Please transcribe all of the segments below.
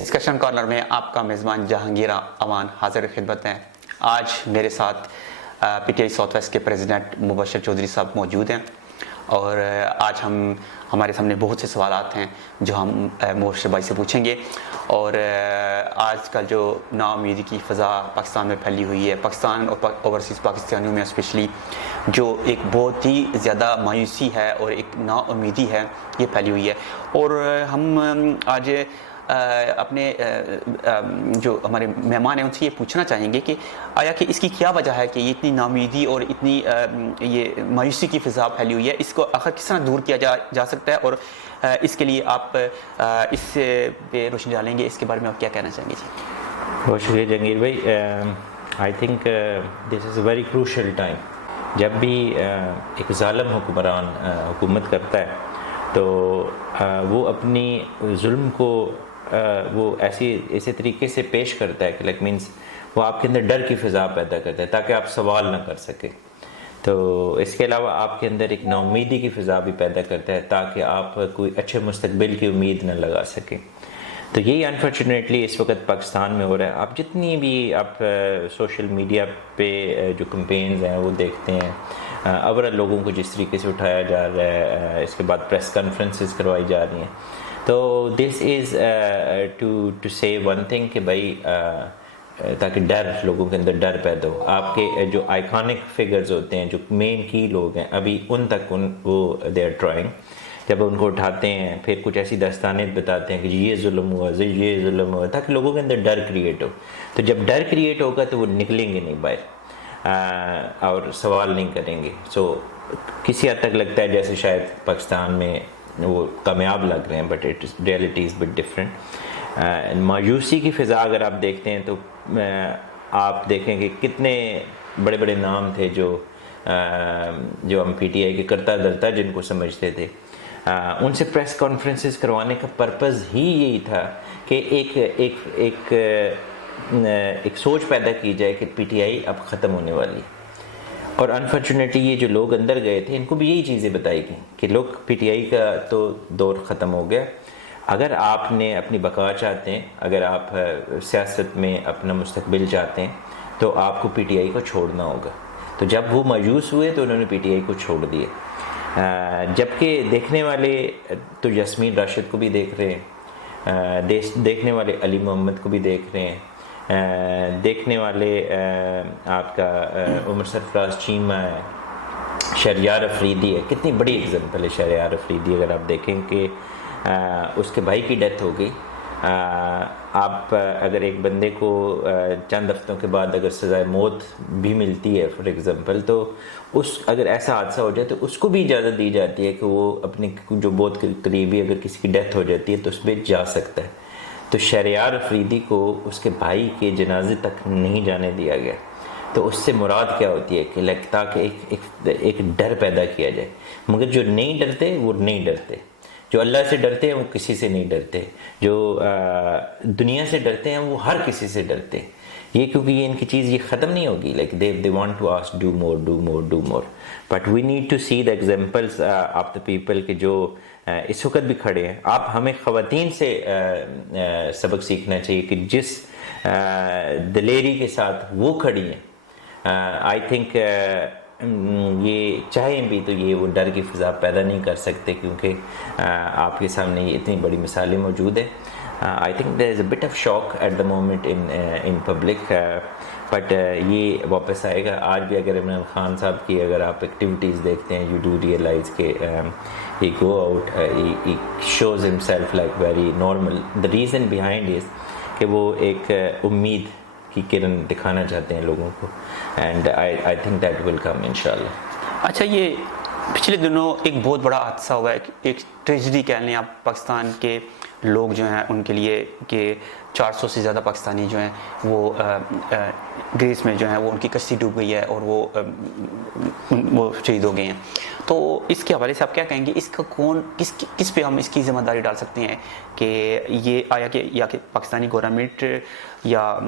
Discussion corner میں آپ کا میزبان جہانگیر امان حاضر خدمت ہیں۔ آج میرے ساتھ P T I south waste کے پریزیڈنٹ مبشر چودھری صاحب موجود ہیں، اور آج ہمارے سامنے بہت سے سوالات ہیں جو ہم مبشر بھائی سے پوچھیں گے۔ اور آج کل جو نا امیدی کی فضا پاکستان میں پھیلی ہوئی ہے، پاکستان اور اوورسیز پاکستانیوں میں اسپیشلی جو ایک بہت ہی زیادہ مایوسی ہے اور ایک نا امیدی ہے، یہ پھیلی ہوئی ہے۔ اور ہم آج اپنے جو ہمارے مہمان ہیں ان سے یہ پوچھنا چاہیں گے کہ آیا کہ اس کی کیا وجہ ہے کہ یہ اتنی ناامیدی اور اتنی یہ مایوسی کی فضا پھیلی ہوئی ہے، اس کو آخر کس طرح دور کیا جا سکتا ہے، اور اس کے لیے آپ اس پہ روشنی ڈالیں گے، اس کے بارے میں آپ کیا کہنا چاہیں گے؟ جی بہت شکریہ جہانگیر بھائی۔ I think this is a very crucial time. جب بھی ایک ظالم حکمران حکومت کرتا ہے تو وہ اپنی ظلم کو وہ ایسے طریقے سے پیش کرتا ہے کہ لائک مینس وہ آپ کے اندر ڈر کی فضا پیدا کرتا ہے تاکہ آپ سوال نہ کر سکیں۔ تو اس کے علاوہ آپ کے اندر ایک نا امیدی کی فضا بھی پیدا کرتا ہے تاکہ آپ کوئی اچھے مستقبل کی امید نہ لگا سکیں۔ تو یہی انفارچونیٹلی اس وقت پاکستان میں ہو رہا ہے۔ آپ جتنی بھی آپ سوشل میڈیا پہ جو کمپینز ہیں وہ دیکھتے ہیں، اوورال لوگوں کو جس طریقے سے اٹھایا جا رہا ہے، اس کے بعد پریس کانفرنسز کروائی جا رہی ہیں، تو دس از ٹو سے ون تھنگ کہ بھائی تاکہ ڈر، لوگوں کے اندر ڈر پیدا ہو۔ آپ کے جو آئیکانک فگرز ہوتے ہیں، جو مین کی لوگ ہیں، ابھی ان تک وہ دے آر ٹرائنگ، جب ان کو اٹھاتے ہیں پھر کچھ ایسی داستانیں بتاتے ہیں کہ یہ ظلم ہوا، یہ ظلم ہوا، تاکہ لوگوں کے اندر ڈر کریٹ ہو۔ تو جب ڈر کریٹ ہوگا تو وہ نکلیں گے نہیں باہر اور سوال نہیں کریں گے۔ سو کسی حد تک لگتا ہے جیسے شاید پاکستان میں وہ کامیاب لگ رہے ہیں، but reality is but different. مایوسی کی فضا اگر آپ دیکھتے ہیں تو آپ دیکھیں کہ کتنے بڑے بڑے نام تھے جو ہم پی ٹی آئی کے کرتا دھرتا جن کو سمجھتے تھے، ان سے پریس کانفرنسز کروانے کا پرپز ہی یہی تھا کہ ایک سوچ پیدا کی جائے کہ پی ٹی آئی اب ختم ہونے والی ہے۔ اور انفارچونیٹلی یہ جو لوگ اندر گئے تھے ان کو بھی یہی چیزیں بتائی گئیں کہ لوگ پی ٹی آئی کا تو دور ختم ہو گیا، اگر آپ نے اپنی بقا چاہتے ہیں، اگر آپ سیاست میں اپنا مستقبل چاہتے ہیں تو آپ کو پی ٹی آئی کو چھوڑنا ہوگا۔ تو جب وہ مایوس ہوئے تو انہوں نے پی ٹی آئی کو چھوڑ دیا۔ جبکہ دیکھنے والے تو یاسمین راشد کو بھی دیکھ رہے ہیں، دیکھنے والے علی محمد کو بھی دیکھ رہے ہیں، دیکھنے والے آپ کا عمر سرفراز چیمہ ہے، شہریار افریدی ہے۔ کتنی بڑی اگزامپل ہے شہریار افریدی۔ اگر آپ دیکھیں کہ اس کے بھائی کی ڈیتھ ہو گئی، آپ اگر ایک بندے کو چند ہفتوں کے بعد اگر سزائے موت بھی ملتی ہے فار ایگزامپل، تو اگر ایسا حادثہ ہو جائے تو اس کو بھی اجازت دی جاتی ہے کہ وہ اپنے جو بہت قریبی اگر کسی کی ڈیتھ ہو جاتی ہے تو اس پہ جا سکتا ہے۔ تو شہریار افریدی کو اس کے بھائی کے جنازے تک نہیں جانے دیا گیا۔ تو اس سے مراد کیا ہوتی ہے کہ تاکہ ایک ڈر پیدا کیا جائے۔ مگر جو نہیں ڈرتے وہ نہیں ڈرتے، جو اللہ سے ڈرتے ہیں وہ کسی سے نہیں ڈرتے، جو دنیا سے ڈرتے ہیں وہ ہر کسی سے ڈرتے ہیں۔ یہ کیونکہ یہ ان کی چیز یہ ختم نہیں ہوگی، like they want to ask do more but we need to see the examples of the people کہ جو اس وقت بھی کھڑے ہیں۔ آپ ہمیں خواتین سے سبق سیکھنا چاہیے کہ جس دلیری کے ساتھ وہ کھڑی ہیں، آئی تھنک یہ چاہیں بھی تو یہ وہ ڈر کی فضا پیدا نہیں کر سکتے، کیونکہ آپ کے سامنے یہ اتنی بڑی مثالیں موجود ہیں۔ I think there is a bit of shock at the moment in public, but یہ واپس آئے گا۔ آج بھی اگر عمران خان صاحب کی اگر آپ ایکٹیویٹیز دیکھتے ہیں، یو ڈو ریئلائز کہ he go out, he shows himself like very normal. The reason behind is کہ وہ ایک امید کی کرن دکھانا چاہتے ہیں لوگوں کو، and I think that will come انشاءاللہ۔ اچھا، یہ پچھلے دنوں ایک بہت بڑا حادثہ ہوا ہے، ایک ٹریجڈی کہہ لیں آپ، پاکستان کے لوگ جو ہیں ان کے لیے کہ 400 سے زیادہ پاکستانی جو ہیں وہ گریس میں جو ہیں وہ ان کی کشتی ڈوب گئی ہے اور وہ شہید ہو گئے ہیں۔ تو اس کے حوالے سے آپ کیا کہیں گے؟ اس کا کس پہ ہم اس کی ذمہ داری ڈال سکتے ہیں کہ یہ آیا کہ یا کہ پاکستانی گورنمنٹ یا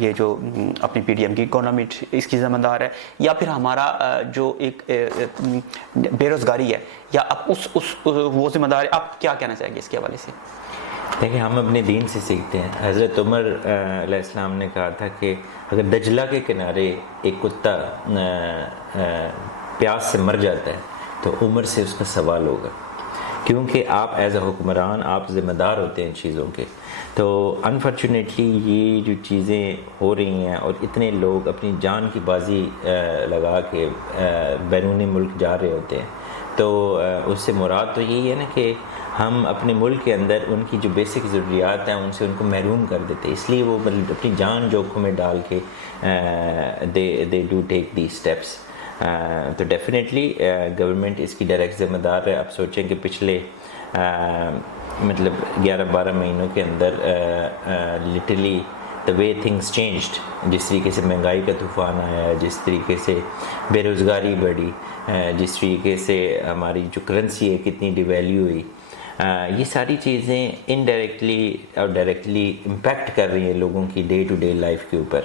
یہ جو اپنی پی ڈی ایم کی گورنمنٹ اس کی ذمہ دار ہے، یا پھر ہمارا جو ایک بے روزگاری ہے، یا اب وہ ذمہ دار ہے؟ آپ کیا کہنا چاہیں گے اس کے حوالے سے؟ دیکھیں ہم اپنے دین سے سیکھتے ہیں. حضرت عمر علیہ السلام نے کہا تھا کہ اگر دجلہ کے کنارے ایک کتا پیاس سے مر جاتا ہے تو عمر سے اس کا سوال ہوگا، کیونکہ آپ ایز اے حکمران آپ ذمہ دار ہوتے ہیں چیزوں کے. تو انفارچونیٹلی یہ جو چیزیں ہو رہی ہیں اور اتنے لوگ اپنی جان کی بازی لگا کے بیرون ملک جا رہے ہوتے ہیں، تو اس سے مراد تو یہی ہے نا کہ ہم اپنے ملک کے اندر ان کی جو بیسک ضروریات ہیں ان سے ان کو محروم کر دیتے، اس لیے وہ اپنی جان جوکھوں میں ڈال کے they do take the steps. تو ڈیفینیٹلی گورنمنٹ اس کی ڈائریکٹ ذمہ دار ہے. آپ سوچیں کہ پچھلے مطلب 11-12 مہینوں کے اندر literally the way things changed, جس طریقے سے مہنگائی کا طوفان آیا، جس طریقے سے بے روزگاری بڑھی، جس طریقے سے ہماری جو کرنسی ہے کتنی ڈی ویلیو ہوئی، یہ ساری چیزیں انڈائریکٹلی اور ڈائریکٹلی امپیکٹ کر رہی ہیں لوگوں کی ڈے ٹو ڈے لائف کے اوپر.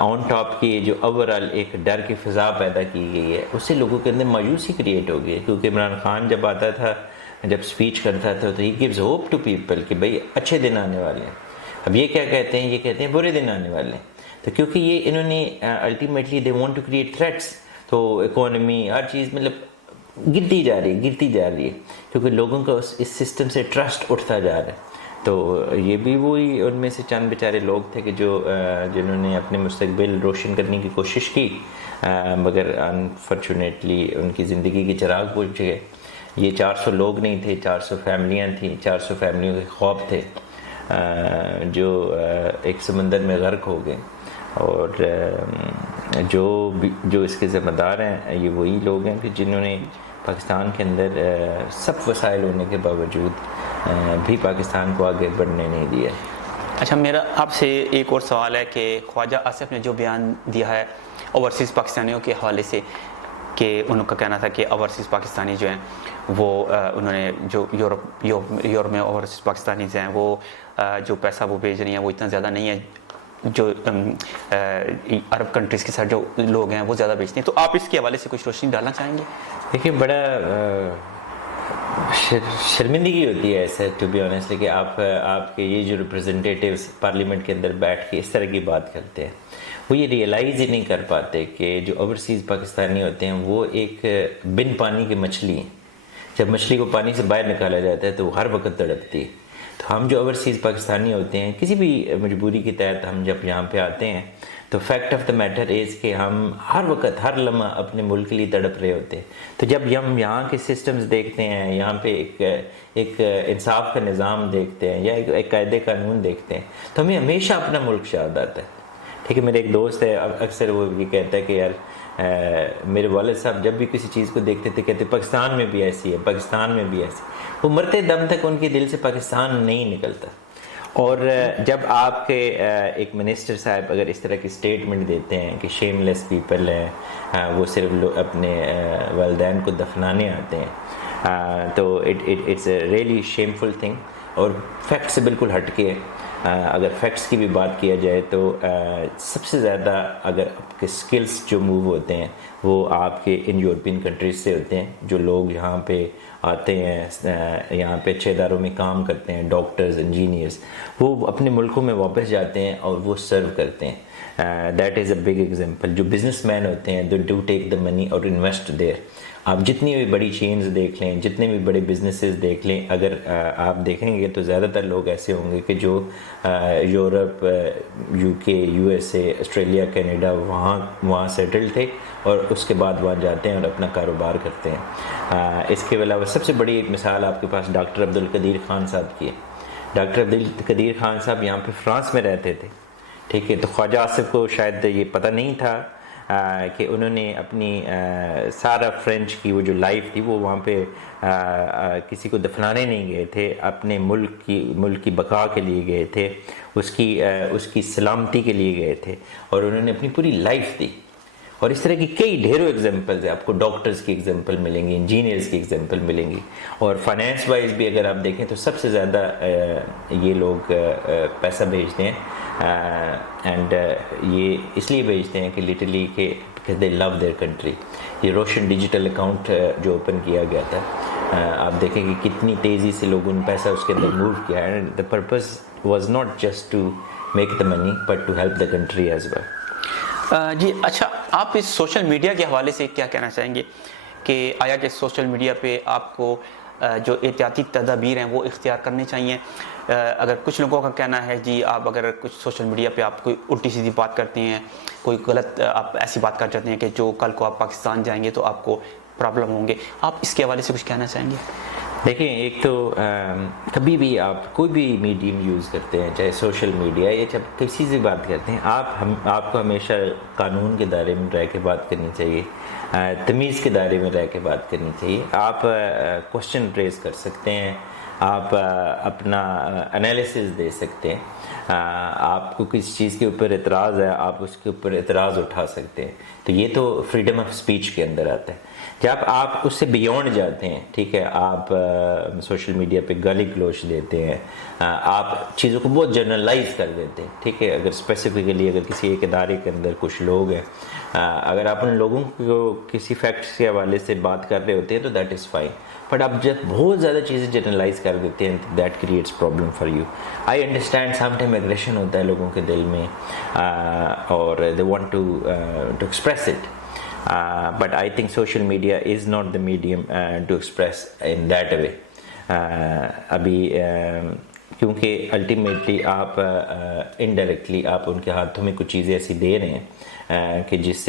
آن ٹاپ کی جو اوورال ایک ڈر کی فضا پیدا کی گئی ہے، اس سے لوگوں کے اندر مایوسی کریٹ ہو گئی ہے. کیونکہ عمران خان جب آتا تھا، جب سپیچ کرتا تھا تو he gives hope to people کہ بھئی اچھے دن آنے والے ہیں. اب یہ کیا کہتے ہیں؟ یہ کہتے ہیں برے دن آنے والے ہیں. تو کیونکہ یہ انہوں نے ultimately they want to create threats, تو اکانومی ہر چیز مطلب گرتی جا رہی ہے کیونکہ لوگوں کا اس سسٹم سے ٹرسٹ اٹھتا جا رہا ہے. تو یہ بھی وہی ان میں سے چند بیچارے لوگ تھے کہ جنہوں نے اپنے مستقبل روشن کرنے کی کوشش کی، مگر انفارچونیٹلی ان کی زندگی کے چراغ بجھ گئے. یہ 400 لوگ نہیں تھے، 400 فیملیاں تھیں، 400 فیملیوں کے خواب تھے جو ایک سمندر میں غرق ہو گئے. اور جو اس کے ذمہ دار ہیں یہ وہی لوگ ہیں کہ جنہوں نے پاکستان کے اندر سب وسائل ہونے کے باوجود بھی پاکستان کو آگے بڑھنے نہیں دیا. اچھا، میرا آپ سے ایک اور سوال ہے کہ خواجہ آصف نے جو بیان دیا ہے اوورسیز پاکستانیوں کے حوالے سے، کہ ان کا کہنا تھا کہ اوورسیز پاکستانی جو ہیں وہ انہوں نے جو یورپ میں اوورسیز پاکستانیز ہیں وہ جو پیسہ وہ بھیج رہی ہیں وہ اتنا زیادہ نہیں ہے جو عرب کنٹریز کے ساتھ جو لوگ ہیں وہ زیادہ بیچتے ہیں. تو آپ اس کے حوالے سے کچھ روشنی ڈالنا چاہیں گے؟ دیکھیے بڑا شرمندگی ہوتی ہے ایسے ٹو بی آنیسٹلی کہ آپ کے یہ جو ریپرزنٹیٹیوز پارلیمنٹ کے اندر بیٹھ کے اس طرح کی بات کرتے ہیں، وہ یہ ریئلائز ہی نہیں کر پاتے کہ جو اوورسیز پاکستانی ہوتے ہیں وہ ایک بن پانی کی مچھلی ہیں. جب مچھلی کو پانی سے باہر نکالا جاتا ہے تو وہ ہر وقت تڑپتی ہے. تو ہم جو اوورسیز پاکستانی ہوتے ہیں کسی بھی مجبوری کے تحت ہم جب یہاں پہ آتے ہیں تو fact of the matter is کہ ہم ہر وقت ہر لمحہ اپنے ملک کے لیے تڑپ رہے ہوتے ہیں. تو جب ہم یہاں کے سسٹمز دیکھتے ہیں، یہاں پہ ایک انصاف کا نظام دیکھتے ہیں یا ایک قاعدے قانون دیکھتے ہیں تو ہمیں ہمیشہ اپنا ملک یاد آتا ہے. ٹھیک ہے، میرے ایک دوست ہے، اکثر وہ یہ کہتا ہے کہ یار میرے والد صاحب جب بھی کسی چیز کو دیکھتے تھے کہتے پاکستان میں بھی ایسی ہے، پاکستان میں بھی ایسی. وہ مرتے دم تک ان کے دل سے پاکستان نہیں نکلتا. اور جب آپ کے ایک منسٹر صاحب اگر اس طرح کی اسٹیٹمنٹ دیتے ہیں کہ شیم لیس پیپل ہیں، وہ صرف اپنے والدین کو دفنانے آتے ہیں، تو it's a really shameful thing. اور فیکٹ سے بالکل ہٹ کے اگر فیکٹس کی بھی بات کیا جائے تو سب سے زیادہ اگر آپ کے سکلز جو موو ہوتے ہیں وہ آپ کے ان یورپین کنٹریز سے ہوتے ہیں. جو لوگ یہاں پہ آتے ہیں، یہاں پہ اچھے اداروں میں کام کرتے ہیں، ڈاکٹرز، انجینئرز، وہ اپنے ملکوں میں واپس جاتے ہیں اور وہ سرو کرتے ہیں. That is a big example. جو بزنس مین ہوتے ہیں دے ڈو ٹیک دا منی اور انویسٹ دیر. آپ جتنی بھی بڑی چینز دیکھ لیں، جتنے بھی بڑے بزنسز دیکھ لیں، اگر آپ دیکھیں گے تو زیادہ تر لوگ ایسے ہوں گے کہ جو یورپ، یو کے، U S A, Australia, Canada وہاں سیٹل تھے اور اس کے بعد وہاں جاتے ہیں اور اپنا کاروبار کرتے ہیں. اس کے علاوہ سب سے بڑی ایک مثال آپ کے پاس ڈاکٹر عبدالقدیر خان صاحب کی ہے. ڈاکٹر عبدالقدیر خان صاحب یہاں پہ فرانس میں رہتے تھے. ٹھیک ہے، تو خواجہ آصف کو شاید یہ پتہ نہیں تھا کہ انہوں نے اپنی سارا فرینچ کی وہ جو لائف تھی وہ وہاں پہ کسی کو دفنانے نہیں گئے تھے، اپنے ملک کی بقا کے لیے گئے تھے، اس کی سلامتی کے لیے گئے تھے اور انہوں نے اپنی پوری لائف دی. اور اس طرح کی کئی ڈھیروں ایگزامپلز ہیں. آپ کو ڈاکٹرز کی ایگزامپل ملیں گی، انجینئرز کی ایگزامپل ملیں گی. اور فائنینس وائز بھی اگر آپ دیکھیں تو سب سے زیادہ یہ لوگ پیسہ بھیجتے ہیں. اینڈ یہ اس لیے بھیجتے ہیں کہ لٹرلی کہ دے لو دیئر کنٹری. یہ روشن ڈیجیٹل اکاؤنٹ جو اوپن کیا گیا تھا آپ دیکھیں کہ کتنی تیزی سے لوگوں نے پیسہ اس کے اندر موو کیا ہے. The purpose was not just to make the money but to help the country as well. جی اچھا، آپ اس سوشل میڈیا کے حوالے سے کیا کہنا چاہیں گے کہ آیا کہ سوشل میڈیا پہ آپ کو جو احتیاطی تدابیر ہیں وہ اختیار کرنے چاہیے؟ اگر کچھ لوگوں کا کہنا ہے جی آپ اگر کچھ سوشل میڈیا پہ آپ کوئی الٹی سیدھی بات کرتے ہیں، کوئی غلط آپ ایسی بات کر جاتے ہیں کہ جو کل کو آپ پاکستان جائیں گے تو آپ کو پرابلم ہوں گے، آپ اس کے حوالے سے کچھ کہنا چاہیں گے؟ دیکھیں، ایک تو کبھی بھی آپ کوئی بھی میڈیم یوز کرتے ہیں، چاہے سوشل میڈیا یا جب کسی سے بات کرتے ہیں، آپ کو ہمیشہ قانون کے دائرے میں رہ کے بات کرنی چاہیے، تمیز کے دائرے میں رہ کے بات کرنی چاہیے. آپ کوشچن ریز کر سکتے ہیں، آپ اپنا انالیسز دے سکتے ہیں، آپ کو کسی چیز کے اوپر اعتراض ہے آپ اس کے اوپر اعتراض اٹھا سکتے ہیں. تو یہ تو فریڈم آف اسپیچ کے اندر آتا ہے. جب آپ اس سے بیونڈ جاتے ہیں، ٹھیک ہے، آپ سوشل میڈیا پہ گالی گلوچ دیتے ہیں، آپ چیزوں کو بہت جنرلائز کر دیتے ہیں، ٹھیک ہے، اگر اسپیسیفکلی اگر کسی ایک ادارے کے اندر کچھ لوگ ہیں، اگر آپ ان لوگوں کو کسی فیکٹس کے حوالے سے بات کر رہے ہوتے ہیں تو دیٹ از فائن. بٹ آپ جب بہت زیادہ چیزیں جنرلائز کر دیتے ہیں that creates problem for you. I understand some time aggression ہوتا ہے لوگوں کے دل میں اور they want to express it. But I think social media is not the medium to express in that way. ابھی کیونکہ الٹیمیٹلی آپ انڈائریکٹلی آپ ان کے ہاتھوں میں کچھ چیزیں ایسی دے رہے ہیں کہ جس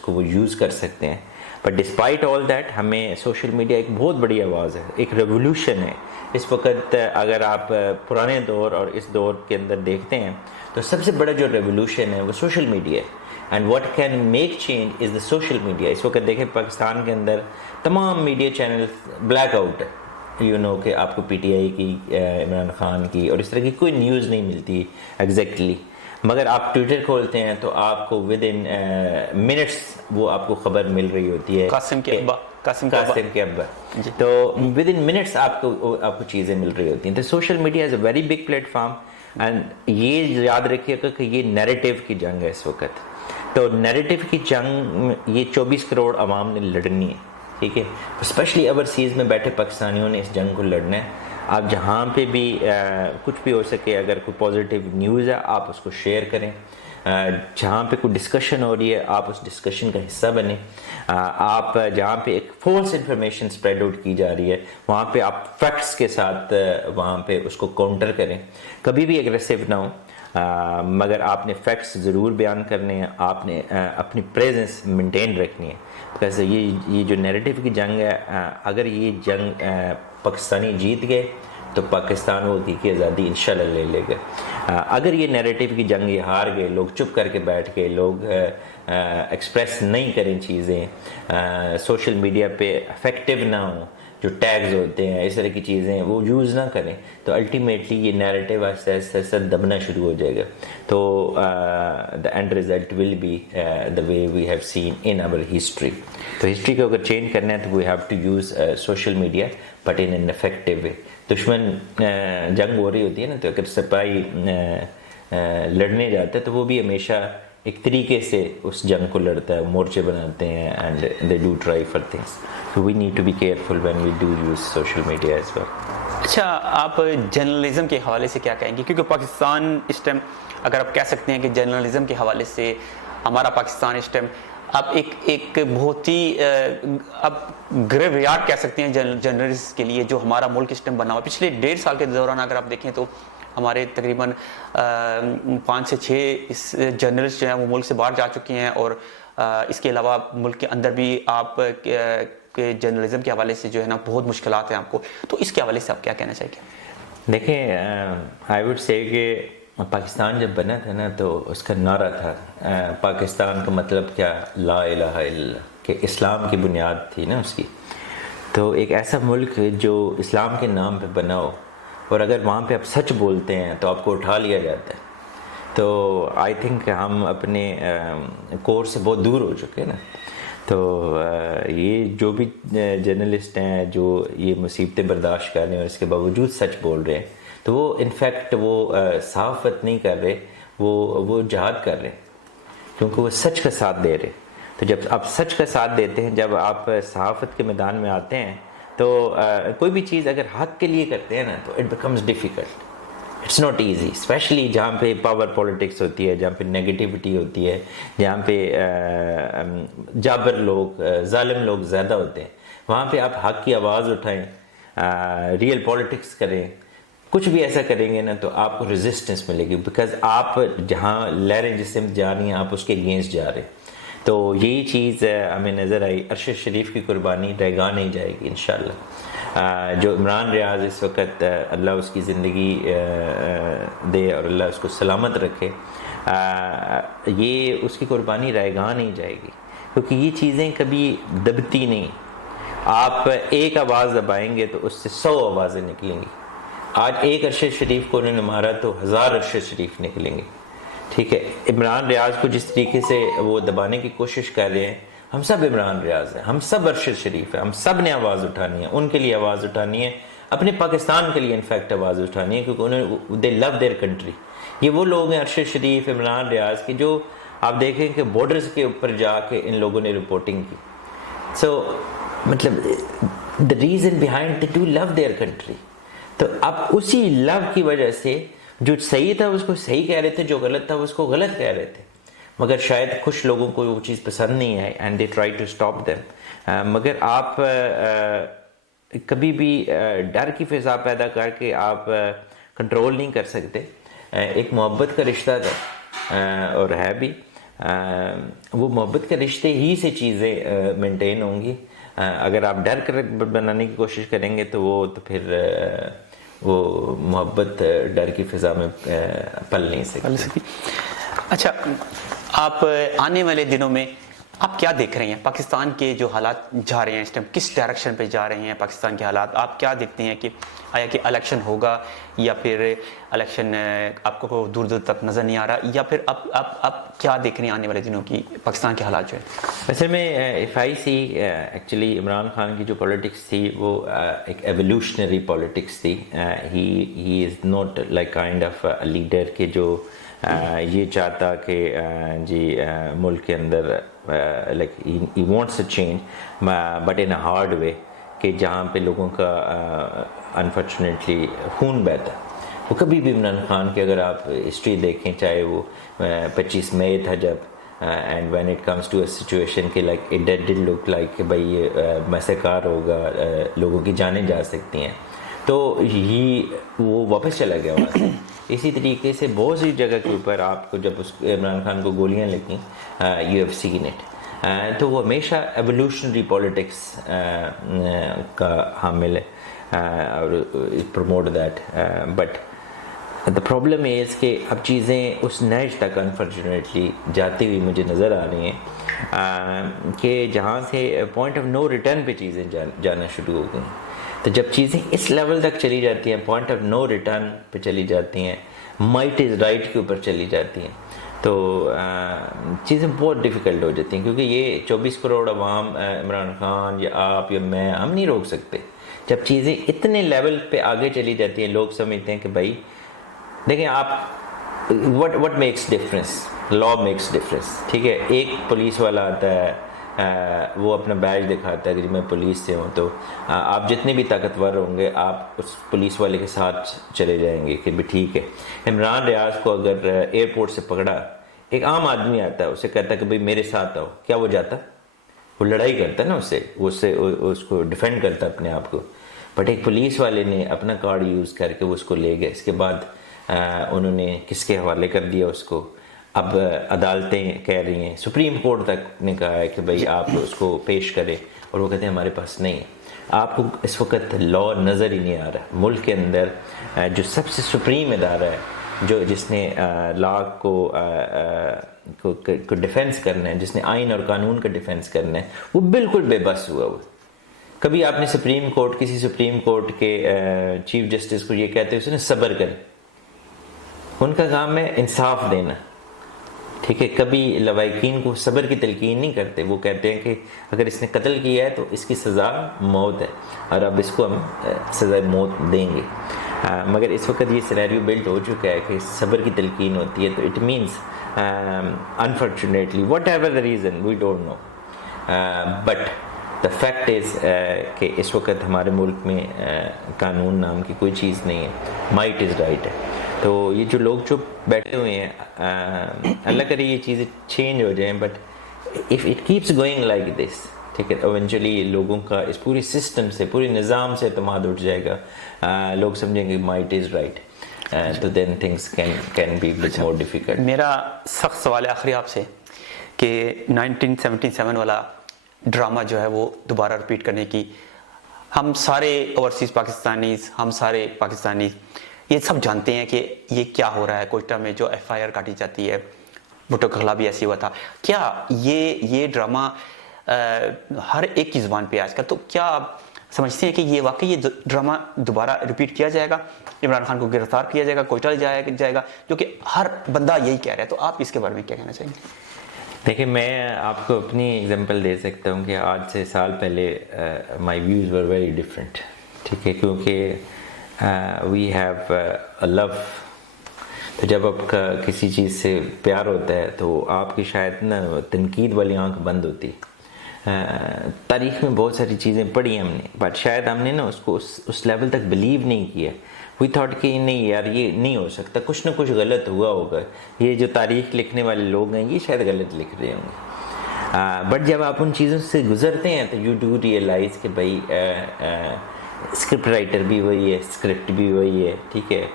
کو وہ یوز کر سکتے ہیں. بٹ ڈسپائٹ آل دیٹ ہمیں سوشل میڈیا ایک بہت بڑی آواز ہے، ایک ریولیوشن ہے اس وقت. اگر آپ پرانے دور اور اس دور کے اندر دیکھتے ہیں تو سب سے بڑا جو ریولیوشن ہے وہ سوشل میڈیا ہے. And what can make change is the social media. اس وقت دیکھیں پاکستان کے اندر تمام میڈیا چینل بلیک آؤٹ ہے. کہ آپ کو پی ٹی آئی کی، عمران خان کی اور اس طرح کی کوئی نیوز نہیں ملتی ایگزیکٹلی. مگر آپ ٹویٹر کھولتے ہیں تو آپ کو ود ان منٹس وہ آپ کو خبر مل رہی ہوتی ہے قاسم کے ابا. تو ود ان منٹس آپ کو چیزیں مل رہی ہوتی ہیں. تو social media is a very big plate form. And یہ یاد رکھیے گا کہ یہ نیریٹو کی جنگ ہے اس وقت. تو نیریٹو کی جنگ یہ 24 کروڑ عوام نے لڑنی ہے، ٹھیک ہے. اسپیشلی اوورسیز میں بیٹھے پاکستانیوں نے اس جنگ کو لڑنا ہے. آپ جہاں پہ بھی کچھ بھی ہو سکے، اگر کوئی پازیٹیو نیوز ہے آپ اس کو شیئر کریں. جہاں پہ کوئی ڈسکشن ہو رہی ہے آپ اس ڈسکشن کا حصہ بنیں. آپ جہاں پہ ایک فالس انفارمیشن اسپریڈ آؤٹ کی جا رہی ہے وہاں پہ آپ فیکٹس کے ساتھ وہاں پہ اس کو کاؤنٹر کریں. کبھی بھی اگریسو نہ ہو، مگر آپ نے فیکٹس ضرور بیان کرنے ہیں. آپ نے اپنی پریزنس مینٹین رکھنی ہے. بیکاز یہ جو نیریٹو کی جنگ ہے، اگر یہ جنگ پاکستانی جیت گئے تو پاکستان وہ حقیقی آزادی انشاءاللہ لے لے گا. اگر یہ نیریٹو کی جنگ یہ ہار گئے، لوگ چپ کر کے بیٹھ گئے، لوگ ایکسپریس نہیں کریں چیزیں، سوشل میڈیا پہ افیکٹو نہ ہوں، جو ٹیگز ہوتے ہیں اس طرح کی چیزیں وہ یوز نہ کریں، تو الٹیمیٹلی یہ نیریٹو ایسے دبنا شروع ہو جائے گا. تو the end result will be the way we have seen in our history. تو ہسٹری کو اگر چینج کرنا ہے تو we have to use social media but in an effective way. دشمن جنگ ہو رہی ہوتی ہے نا، تو اگر سپاہی لڑنے جاتا ہے تو وہ بھی ہمیشہ ایک طریقے سے اس جنگ کو لڑتا ہے، مورچے بناتے ہیں and they do try for things. So we need to be careful when we do use social media as well. اچھا، آپ جرنلزم کے حوالے سے کیا کہیں گے؟ کیونکہ پاکستان اس ٹائم اگر آپ کہہ سکتے ہیں کہ جرنلزم کے حوالے سے ہمارا پاکستان اس ٹائم اب ایک بہت ہی اب گریو یارڈ کہہ سکتے ہیں جرنلسٹ کے لیے، جو ہمارا ملک اس ٹائم بنا ہوا. پچھلے 1.5 سال کے دوران اگر آپ دیکھیں تو ہمارے تقریباً 5 سے 6 جرنلسٹ جو ہیں وہ ملک سے باہر جا چکے ہیں. اور اس کے علاوہ ملک کے اندر بھی آپ کے جرنلزم کے حوالے سے جو ہے نا بہت مشکلات ہیں آپ کو. تو اس کے حوالے سے آپ کیا کہنا چاہیں گے؟ دیکھیں، آئی وڈ سے کہ پاکستان جب بنا تھا نا تو اس کا نعرہ تھا پاکستان کا مطلب کیا، لا الہ الا اللہ، کہ اسلام کی بنیاد تھی نا اس کی. تو ایک ایسا ملک جو اسلام کے نام پہ بنا ہو اور اگر وہاں پہ آپ سچ بولتے ہیں تو آپ کو اٹھا لیا جاتا ہے. تو آئی تھنک ہم اپنے کور سے بہت دور ہو چکے ہیں نا. تو یہ جو بھی جرنلسٹ ہیں جو یہ مصیبتیں برداشت کر رہے ہیں اور اس کے باوجود سچ بول رہے ہیں، تو وہ انفیکٹ وہ صحافت نہیں کر رہے، وہ جہاد کر رہے ہیں، کیونکہ وہ سچ کا ساتھ دے رہے. تو جب آپ سچ کا ساتھ دیتے ہیں، جب آپ صحافت کے میدان میں آتے ہیں تو کوئی بھی چیز اگر حق کے لیے کرتے ہیں نا تو it becomes difficult, it's not easy, especially جہاں پہ پاور پولیٹکس ہوتی ہے، جہاں پہ نیگیٹیوٹی ہوتی ہے، جہاں پہ جابر لوگ، ظالم لوگ زیادہ ہوتے ہیں، وہاں پہ آپ حق کی آواز اٹھائیں، ریئل پولیٹکس کریں، کچھ بھی ایسا کریں گے نا تو آپ کو ریزسٹنس ملے گی، بیکاز آپ جہاں لہریں جس سے جا رہی ہیں آپ اس کے اگینسٹ جا رہے ہیں۔ تو یہی چیز ہمیں نظر آئی، ارشد شریف کی قربانی رہگاہ نہیں جائے گی انشاءاللہ۔ جو عمران ریاض اس وقت اللہ اس کی زندگی دے اور اللہ اس کو سلامت رکھے، یہ اس کی قربانی رہگاہ نہیں جائے گی، کیونکہ یہ چیزیں کبھی دبتی نہیں۔ آپ ایک آواز دبائیں گے تو اس سے 100 آوازیں نکلیں گی۔ آج ایک ارشد شریف کو انہوں نے مارا تو 1000 ارشد شریف نکلیں گے، ٹھیک ہے۔ عمران ریاض کو جس طریقے سے وہ دبانے کی کوشش کر رہے ہیں، ہم سب عمران ریاض ہیں، ہم سب ارشد شریف ہیں، ہم سب نے آواز اٹھانی ہے، ان کے لیے آواز اٹھانی ہے، اپنے پاکستان کے لیے انفیکٹ آواز اٹھانی ہے، کیونکہ انہوں دے لو دیئر کنٹری۔ یہ وہ لوگ ہیں ارشد شریف، عمران ریاض کے، جو آپ دیکھیں کہ بارڈرز کے اوپر جا کے ان لوگوں نے رپورٹنگ کی۔ سو مطلب the reason behind they do love their country. تو اب اسی لو کی وجہ سے جو صحیح تھا اس کو صحیح کہہ رہے تھے، جو غلط تھا اس کو غلط کہہ رہے تھے، مگر شاید کچھ لوگوں کو وہ چیز پسند نہیں آئی and they try to stop them. مگر آپ کبھی بھی ڈر کی فضا پیدا کر کے آپ کنٹرول نہیں کر سکتے۔ ایک محبت کا رشتہ تھا اور ہے بھی، وہ محبت کے رشتے ہی سے چیزیں مینٹین ہوں گی۔ اگر آپ ڈر کر بنانے کی کوشش کریں گے تو وہ تو پھر وہ محبت ڈر کی فضا میں پل نہیں سکتی۔ اچھا، آپ آنے والے دنوں میں آپ کیا دیکھ رہے ہیں؟ پاکستان کے جو حالات جا رہے ہیں اس ٹائم، کس ڈائریکشن پہ جا رہے ہیں پاکستان کے حالات؟ آپ کیا دیکھتے ہیں کہ آیا کہ الیکشن ہوگا یا پھر الیکشن آپ کو دور دور تک نظر نہیں آ رہا، یا پھر اب کیا دیکھ رہے ہیں آنے والے دنوں کی پاکستان کے حالات جو ہے؟ ویسے میں if I see actually Imran Khan کی جو پولیٹکس تھی وہ ایک ایولیوشنری پولیٹکس تھی۔ He is not like kind of leader کہ جو یہ چاہتا کہ جی ملک کے اندر like he wants a change but in a hard way, کہ جہاں پہ لوگوں کا انفارچونیٹلی خون بہتا ہے۔ وہ کبھی بھی عمران خان کی اگر آپ ہسٹری دیکھیں، چاہے وہ 25 مئی تھا جب، and when it comes to a situation کہ like it did look like کہ بھائی یہ مسئلہ کار ہوگا، لوگوں کی جانیں جا سکتی ہیں، تو وہ واپس چلا گیا وہاں سے۔ اسی طریقے سے بہت سی جگہ کے اوپر آپ کو جب عمران خان کو گولیاں لگیں، یو ہیو سین اٹ، تو وہ ہمیشہ ایولیوشنری پولیٹکس کا حامل ہے اور promote that, but the problem is کہ اب چیزیں اس نہج تک انفارچونیٹلی جاتی ہوئی مجھے نظر آ رہی ہیں کہ جہاں سے پوائنٹ آف نو ریٹرن پہ چیزیں جانا شروع ہو گئی۔ تو جب چیزیں اس لیول تک چلی جاتی ہیں، پوائنٹ آف نو ریٹرن پہ چلی جاتی ہیں، مائٹ از رائٹ کے اوپر چلی جاتی ہیں، تو چیزیں بہت ڈیفیکلٹ ہو جاتی ہیں، کیونکہ یہ 24 کروڑ عوام، عمران خان یا آپ یا میں، ہم نہیں روک سکتے۔ جب چیزیں اتنے لیول پہ آگے چلی جاتی ہیں، لوگ سمجھتے ہیں کہ بھائی دیکھیں آپ what makes difference, law makes difference، ٹھیک ہے۔ ایک پولیس والا آتا ہے، وہ اپنا بیج دکھاتا ہے کہ میں پولیس سے ہوں، تو آپ جتنے بھی طاقتور ہوں گے آپ اس پولیس والے کے ساتھ چلے جائیں گے کہ بھی ٹھیک ہے۔ عمران ریاض کو اگر ایئرپورٹ سے پکڑا، ایک عام آدمی آتا ہے، اسے کہتا ہے کہ بھائی میرے ساتھ آؤ، کیا وہ جاتا؟ وہ لڑائی کرتا ہے نا، اس کو ڈیفینڈ کرتا ہے اپنے آپ کو، بٹ ایک پولیس والے نے اپنا کارڈ یوز کر کے وہ اس کو لے گئے۔ اس کے بعد انہوں نے کس کے حوالے کر دیا اس کو؟ اب عدالتیں کہہ رہی ہیں، سپریم کورٹ تک نے کہا ہے کہ بھائی آپ اس کو پیش کریں، اور وہ کہتے ہیں ہمارے پاس نہیں ہے۔ آپ کو اس وقت لا نظر ہی نہیں آ رہا ملک کے اندر۔ جو سب سے سپریم ادارہ ہے، جس نے لا کو ڈیفینس کرنا ہے، جس نے آئین اور قانون کا ڈیفینس کرنا ہے، وہ بالکل بے بس ہوا ہوا۔ کبھی آپ نے کسی سپریم کورٹ کے چیف جسٹس کو یہ کہتے ہیں اس نے صبر کریں، ان کا کام ہے انصاف دینا، ٹھیک ہے۔ کبھی لوائقین کو صبر کی تلقین نہیں کرتے، وہ کہتے ہیں کہ اگر اس نے قتل کیا ہے تو اس کی سزا موت ہے، اور اب اس کو ہم سزا موت دیں گے۔ مگر اس وقت یہ سینیریو بلڈ ہو چکا ہے کہ صبر کی تلقین ہوتی ہے، تو it means unfortunately whatever the reason we don't know, but the fact is کہ اس وقت ہمارے ملک میں قانون نام کی کوئی چیز نہیں ہے, مائٹ از رائٹ ہے. تو یہ جو لوگ جو بیٹھے ہوئے ہیں, اللہ کرے یہ چیزیں چینج ہو جائیں, but if it keeps going like this, ٹھیک ہے, ایونچولی لوگوں کا اس پوری سسٹم سے, پورے نظام سے اعتماد اٹھ جائے گا, لوگ سمجھیں گے مائٹ از رائٹ, تو then things can be bit more difficult. میرا سخت سوال ہے آخری آپ سے کہ 1977 والا ڈرامہ جو ہے وہ دوبارہ رپیٹ کرنے کی, ہم سارے اوورسیز پاکستانیز, ہم سارے پاکستانی یہ سب جانتے ہیں کہ یہ کیا ہو رہا ہے. کوئٹہ میں جو FIR کاٹی جاتی ہے, بھٹو کے خلاف بھی ایسی ہوا تھا. کیا یہ ڈرامہ ہر ایک کی زبان پہ آج کل, تو کیا آپ سمجھتے ہیں کہ یہ واقعی یہ ڈرامہ دوبارہ رپیٹ کیا جائے گا, عمران خان کو گرفتار کیا جائے گا, کوئٹہ لے جایا جائے گا, جو کہ ہر بندہ یہی کہہ رہا ہے, تو آپ اس کے بارے میں کیا کہنا چاہیں گے؟ دیکھیں, میں آپ کو اپنی ایگزامپل دے سکتا ہوں کہ آج سے سال پہلے my views were very different, ٹھیک ہے, کیونکہ وی ہیو اے لو. تو جب آپ کا کسی چیز سے پیار ہوتا ہے تو آپ کی شاید نا تنقید والی آنکھ بند ہوتی. تاریخ میں بہت ساری چیزیں پڑھی ہم نے, بٹ شاید ہم نے نا اس کو اس لیول تک بلیو نہیں کیا. وی تھاٹ کہ نہیں یار یہ نہیں ہو سکتا, کچھ نہ کچھ غلط ہوا ہوگا, یہ جو تاریخ لکھنے والے لوگ ہیں یہ شاید غلط لکھ رہے ہوں گے. بٹ جب آپ ان چیزوں سے گزرتے ہیں تو یو ڈو ریئلائز کہ بھائی اسکرپٹ رائٹر بھی وہی ہے, اسکرپٹ بھی وہی ہے, ٹھیک ہے,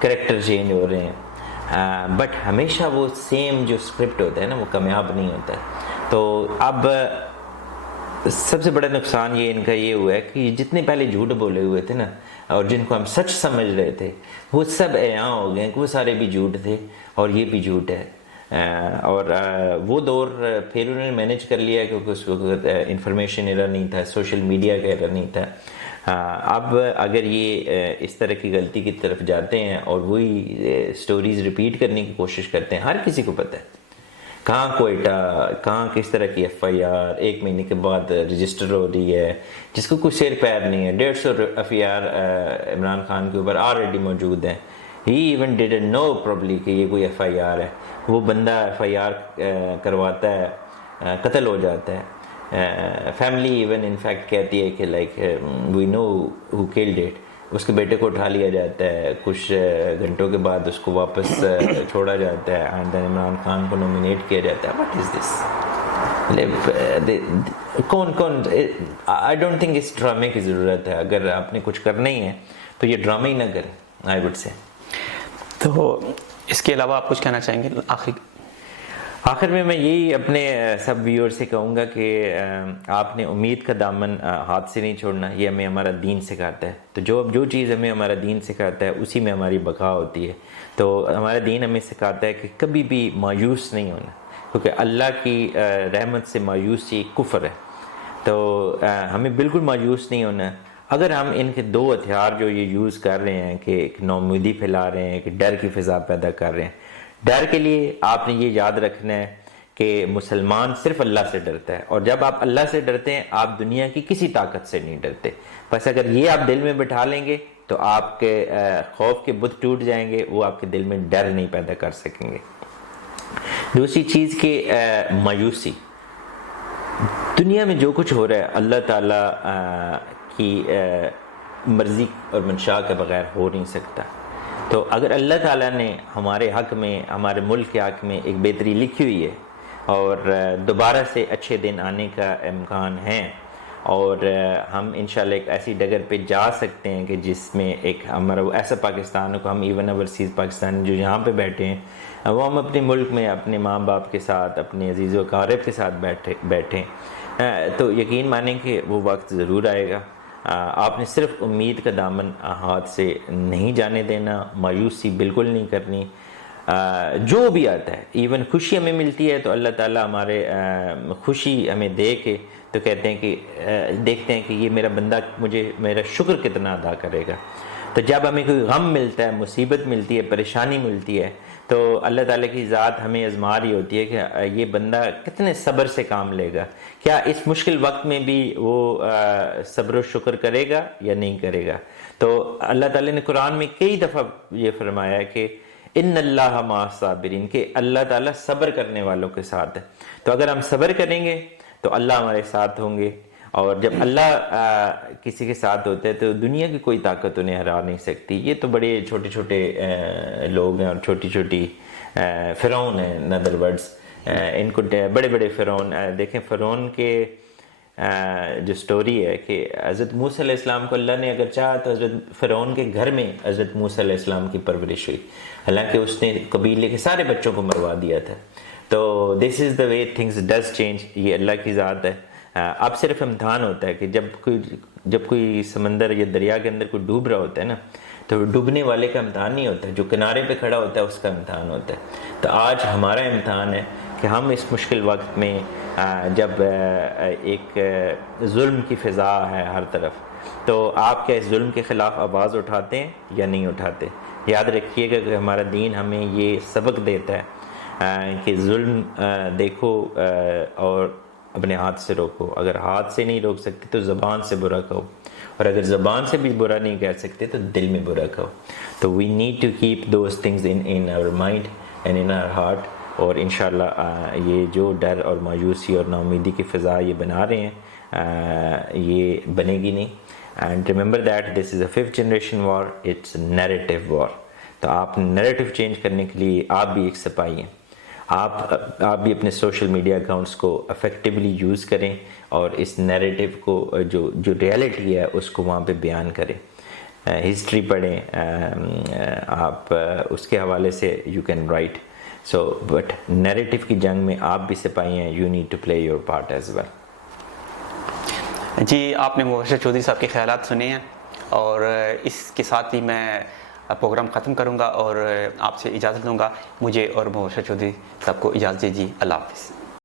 کریکٹر چینج ہو رہے ہیں, بٹ ہمیشہ وہ سیم جو اسکرپٹ ہوتا ہے نا وہ کامیاب نہیں ہوتا ہے. تو اب سب سے بڑا نقصان یہ ان کا یہ ہوا ہے کہ جتنے پہلے جھوٹ بولے ہوئے تھے نا اور جن کو ہم سچ سمجھ رہے تھے وہ سب عیاں ہو گئے کہ وہ سارے بھی جھوٹ تھے اور یہ بھی جھوٹ ہے. اور وہ دور پھر انہوں نے مینیج کر لیا کیونکہ اس وقت انفارمیشن ایرا نہیں تھا, سوشل میڈیا کا ایرا نہیں تھا. اب اگر یہ اس طرح کی غلطی کی طرف جاتے ہیں اور وہی سٹوریز ریپیٹ کرنے کی کوشش کرتے ہیں, ہر کسی کو پتہ ہے کہاں کوئٹہ, کہاں کس طرح کی FIR 1 مہینے کے بعد رجسٹر ہو رہی ہے, جس کو کوئی سیر پیر نہیں ہے. 150 FIR عمران خان کے اوپر آلریڈی موجود ہیں. ہی ایون ڈیڈنٹ نو پرابلی کہ یہ کوئی FIR ہے. وہ بندہ FIR کرواتا ہے, قتل ہو جاتا ہے. فیملی ایون انفیکٹ کہتی ہے کہ like we know who killed it. اس کے بیٹے کو اٹھا لیا جاتا ہے, کچھ گھنٹوں کے بعد اس کو واپس چھوڑا جاتا ہے, اینڈ دین عمران خان کو نومینیٹ کیا جاتا ہے. واٹ از دس؟ کون آئی ڈونٹ تھنک اس ڈرامے کی ضرورت ہے. اگر آپ نے کچھ کرنا ہی ہے تو یہ ڈرامہ ہی نہ کریں, آئی وڈ سے. تو اس کے علاوہ آپ کچھ کہنا چاہیں گے آخر میں یہی اپنے سب ویور سے کہوں گا کہ آپ نے امید کا دامن ہاتھ سے نہیں چھوڑنا. یہ ہمیں ہمارا دین سکھاتا ہے. تو جو چیز ہمیں ہمارا دین سکھاتا ہے اسی میں ہماری بقا ہوتی ہے. تو ہمارا دین ہمیں سکھاتا ہے کہ کبھی بھی مایوس نہیں ہونا, کیونکہ اللہ کی رحمت سے مایوسی کفر ہے. تو ہمیں بالکل مایوس نہیں ہونا. اگر ہم ان کے 2 ہتھیار جو یہ یوز کر رہے ہیں کہ ایک نومیدی پھیلا رہے ہیں, کہ ڈر کی فضا پیدا کر رہے ہیں, ڈر کے لیے آپ نے یہ یاد رکھنا ہے کہ مسلمان صرف اللہ سے ڈرتا ہے, اور جب آپ اللہ سے ڈرتے ہیں آپ دنیا کی کسی طاقت سے نہیں ڈرتے. بس اگر یہ آپ دل میں بٹھا لیں گے تو آپ کے خوف کے بت ٹوٹ جائیں گے, وہ آپ کے دل میں ڈر نہیں پیدا کر سکیں گے. دوسری چیز کہ مایوسی, دنیا میں جو کچھ ہو رہا ہے اللہ تعالیٰ کی مرضی اور منشاء کے بغیر ہو نہیں سکتا. تو اگر اللہ تعالیٰ نے ہمارے حق میں, ہمارے ملک کے حق میں ایک بہتری لکھی ہوئی ہے اور دوبارہ سے اچھے دن آنے کا امکان ہے, اور ہم انشاءاللہ ایک ایسی ڈگر پہ جا سکتے ہیں کہ جس میں ایک ہمارا ایسا پاکستان کو ہم ایون اوورسیز پاکستان جو یہاں پہ بیٹھے ہیں وہ ہم اپنے ملک میں اپنے ماں باپ کے ساتھ, اپنے عزیز و اقارب کے ساتھ بیٹھیں, تو یقین مانیں کہ وہ وقت ضرور آئے گا. آپ نے صرف امید کا دامن ہاتھ سے نہیں جانے دینا, مایوسی بالکل نہیں کرنی. جو بھی آتا ہے, ایون خوشی ہمیں ملتی ہے تو اللہ تعالیٰ ہمارے خوشی ہمیں دے کے تو کہتے ہیں کہ دیکھتے ہیں کہ یہ میرا بندہ مجھے میرا شکر کتنا ادا کرے گا. تو جب ہمیں کوئی غم ملتا ہے, مصیبت ملتی ہے, پریشانی ملتی ہے, تو اللہ تعالیٰ کی ذات ہمیں آزما رہی ہوتی ہے کہ یہ بندہ کتنے صبر سے کام لے گا, کیا اس مشکل وقت میں بھی وہ صبر و شکر کرے گا یا نہیں کرے گا. تو اللہ تعالیٰ نے قرآن میں کئی دفعہ یہ فرمایا ہے کہ ان اللہ مع الصابرین, کہ اللہ تعالیٰ صبر کرنے والوں کے ساتھ ہے. تو اگر ہم صبر کریں گے تو اللہ ہمارے ساتھ ہوں گے, اور جب اللہ کسی کے ساتھ ہوتا ہے تو دنیا کی کوئی طاقت انہیں ہرا نہیں سکتی. یہ تو بڑے چھوٹے چھوٹے لوگ ہیں اور چھوٹی چھوٹی فرعون ہیں ان ادر ورڈز. ان کو بڑے بڑے فرعون دیکھیں. فرعون کے جو سٹوری ہے کہ حضرت موسیٰ علیہ السلام کو اللہ نے اگر چاہا تو حضرت فرعون کے گھر میں حضرت موسیٰ علیہ السلام کی پرورش ہوئی, حالانکہ اس نے قبیلے کے سارے بچوں کو مروا دیا تھا. تو دس از دا وے تھنگز ڈز چینج. یہ اللہ کی ذات ہے. اب صرف امتحان ہوتا ہے کہ جب کوئی سمندر یا دریا کے اندر کوئی ڈوب رہا ہوتا ہے نا, تو ڈوبنے والے کا امتحان نہیں ہوتا ہے, جو کنارے پہ کھڑا ہوتا ہے اس کا امتحان ہوتا ہے. تو آج ہمارا امتحان ہے کہ ہم اس مشکل وقت میں جب ایک ظلم کی فضا ہے ہر طرف, تو آپ کیا اس ظلم کے خلاف آواز اٹھاتے ہیں یا نہیں اٹھاتے؟ یاد رکھیے گا کہ ہمارا دین ہمیں یہ سبق دیتا ہے کہ ظلم دیکھو اور اپنے ہاتھ سے روکو. اگر ہاتھ سے نہیں روک سکتے تو زبان سے برا کہو, اور اگر زبان سے بھی برا نہیں کہہ سکتے تو دل میں برا کہو. تو we need to keep those things in our mind and in our heart. اور انشاءاللہ یہ جو ڈر اور مایوسی اور ناامیدی کی فضا یہ بنا رہے ہیں یہ بنے گی نہیں. And remember that this is a 5th generation war, it's narrative war. تو آپ نیریٹو چینج کرنے کے لیے آپ بھی ایک سپاہی ہیں. آپ بھی اپنے سوشل میڈیا اکاؤنٹس کو افیکٹولی یوز کریں اور اس نیریٹو کو جو ریئلٹی ہے اس کو وہاں پہ بیان کریں. ہسٹری پڑھیں, آپ اس کے حوالے سے you can write. So but narrative کی جنگ میں آپ بھی سپاہی ہیں. You need to play your part as well. جی, آپ نے مبشر چودھری صاحب کے خیالات سنے ہیں, اور اس کے ساتھ ہی میں پروگرام ختم کروں گا اور آپ سے اجازت لوں گا. مجھے اور مبشر چودھری صاحب کو اجازت دیجیے. اللہ حافظ.